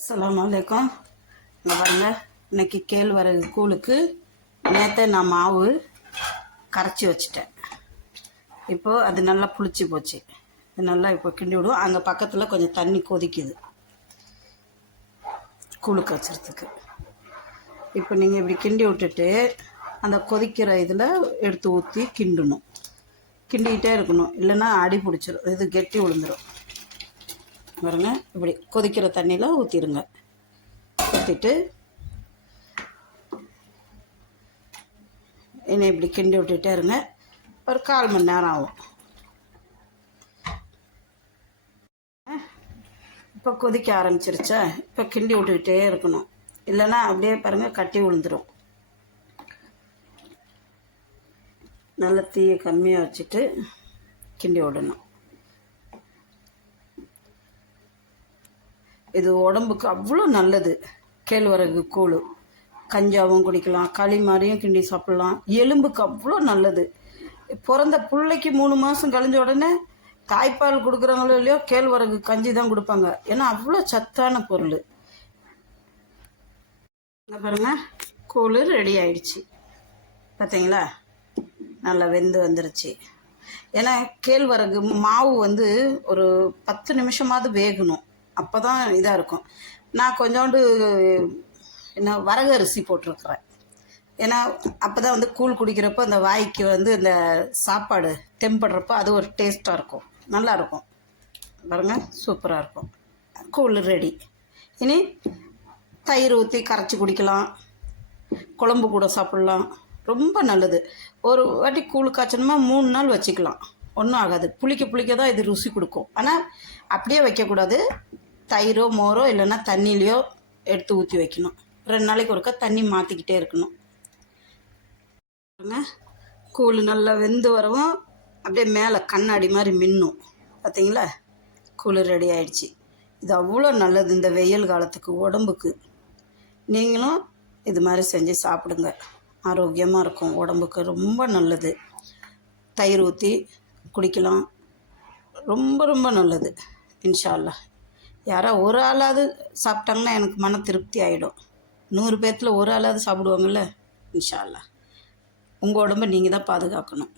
அஸ்ஸலாமு அலைக்கும். இங்கே பாருங்கள், இன்றைக்கி கேழ்வரகு கூழுக்கு நேற்று நான் மாவு கரைச்சி வச்சிட்டேன். இப்போது அது நல்லா புளிச்சு போச்சு. இது நல்லா இப்போ கிண்டி விடுவோம். அங்கே பக்கத்தில் கொஞ்சம் தண்ணி கொதிக்குது கூழுக்கு வச்சுறதுக்கு. இப்போ நீங்கள் இப்படி கிண்டி விட்டுட்டு அந்த கொதிக்கிற இதில் எடுத்து ஊற்றி கிண்டணும். கிண்டிக்கிட்டே இருக்கணும், இல்லைன்னா அடி பிடிச்சிரும், இது கெட்டி விழுந்துடும். பாருங்க, இப்படி கொதிக்கிற தண்ணியில் ஊற்றிடுங்க. ஊற்றிட்டு என்னை இப்படி கிண்டி விட்டுட்டே இருங்க. ஒரு 1/4 மணி நேரம் ஆகும். இப்போ கொதிக்க ஆரம்பிச்சிருச்சா, இப்போ கிண்டி விட்டுக்கிட்டே இருக்கணும், இல்லைன்னா அப்படியே பாருங்கள் கட்டி விழுந்துடும். நல்லா தீயை கம்மியாக வச்சுட்டு கிண்டி விடணும். இது உடம்புக்கு அவ்வளோ நல்லது. கேழ்வரகு கூழ் கஞ்சாவும் குடிக்கலாம், களி மாதிரியும் கிண்டி சாப்பிட்லாம். எலும்புக்கு அவ்வளோ நல்லது. பிறந்த பிள்ளைக்கு 3 மாதம் கழிஞ்ச உடனே தாய்ப்பால் கொடுக்குறவங்களோ இல்லையோ கேழ்வரகு கஞ்சி தான் கொடுப்பாங்க. ஏன்னா அவ்வளோ சத்தான பொருள். பாருங்க, கூழ் ரெடி ஆயிடுச்சு. பார்த்தீங்களா, நல்லா வெந்து வந்துருச்சு. ஏன்னா கேழ்வரகு மாவு ஒரு 10 நிமிஷமாவது வேகணும், அப்போ தான் இதாக இருக்கும். நான் கொஞ்சோண்டு வரகு அரிசி போட்டிருக்கிறேன். ஏன்னா அப்போ தான் கூழ் குடிக்கிறப்போ அந்த வாய்க்கு இந்த சாப்பாடு தெம்படுறப்போ அது ஒரு டேஸ்ட்டாக இருக்கும், நல்லாயிருக்கும். பாருங்கள், சூப்பராக இருக்கும். கூழ் ரெடி. இனி தயிர் ஊற்றி கரைச்சி குடிக்கலாம், குழம்பு கூட சாப்பிட்லாம். ரொம்ப நல்லது. ஒரு வாட்டி கூழ் காய்ச்சணுமா 3 நாள் வச்சுக்கலாம், ஒன்றும் ஆகாது. புளிக்க தான் இது ருசி கொடுக்கும். ஆனால் அப்படியே வைக்கக்கூடாது. தயிரோ மோரோ இல்லைன்னா தண்ணியிலையோ எடுத்து ஊற்றி வைக்கணும். 2 நாளைக்கு ஒருக்கா தண்ணி மாற்றிக்கிட்டே இருக்கணும். கூழ் நல்லா வெந்து வரவும் அப்படியே மேலே கண்ணாடி மாதிரி மின்னும். பார்த்தீங்களா, கூழ் ரெடி ஆயிடுச்சு. இது அவ்வளோ நல்லது இந்த வெயில் காலத்துக்கு உடம்புக்கு. நீங்களும் இது மாதிரி செஞ்சு சாப்பிடுங்க, ஆரோக்கியமாக இருக்கும், உடம்புக்கு ரொம்ப நல்லது. தயிர் ஊற்றி குடிக்கலாம், ரொம்ப ரொம்ப நல்லது. இன்ஷா அல்லாஹ் யாரோ ஒரு ஆளாவது சாப்பிட்டாங்கன்னா எனக்கு மன திருப்தி ஆகிடும். 100 பேர்த்தில் ஒரு ஆளாவது சாப்பிடுவாங்கள்ல. இன்ஷா அல்லாஹ் உங்கள் உடம்பை நீங்கள் தான் பாதுகாக்கணும்.